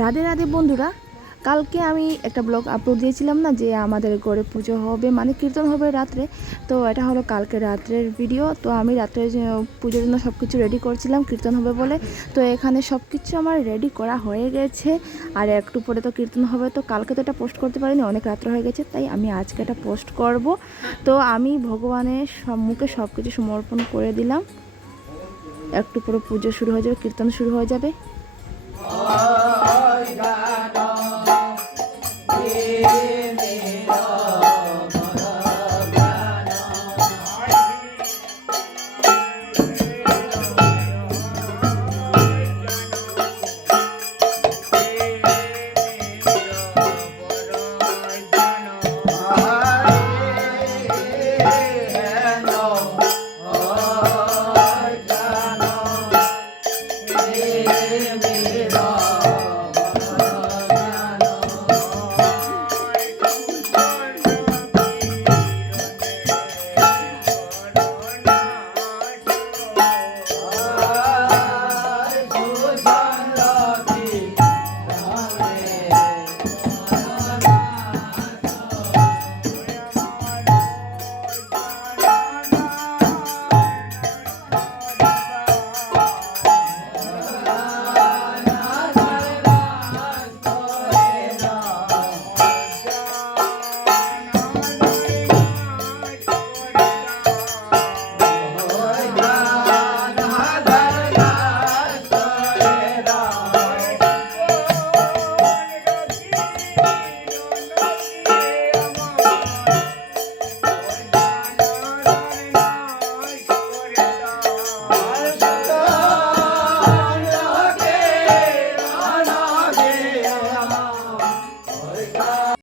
রাধে রাধে বন্ধুরা, কালকে আমি একটা ব্লগ আপলোড দিয়েছিলাম না যে আমাদের ঘরে পুজো হবে, মানে কীর্তন হবে রাত্রে। তো এটা হলো কালকে রাত্রের ভিডিও। তো আমি রাত্রে পুজোর জন্য সব কিছু রেডি করছিলাম কীর্তন হবে বলে। তো এখানে সব কিছু আমার রেডি করা হয়ে গেছে, আর একটু পরে তো কীর্তন হবে। তো কালকে তো এটা পোস্ট করতে পারিনি, অনেক রাত্র হয়ে গেছে, তাই আমি আজকে এটা পোস্ট করব। তো আমি ভগবানের সম্মুখে সব কিছু সমর্পণ করে দিলাম। একটু পরে পুজো শুরু হয়ে যাবে, কীর্তন শুরু হয়ে যাবে।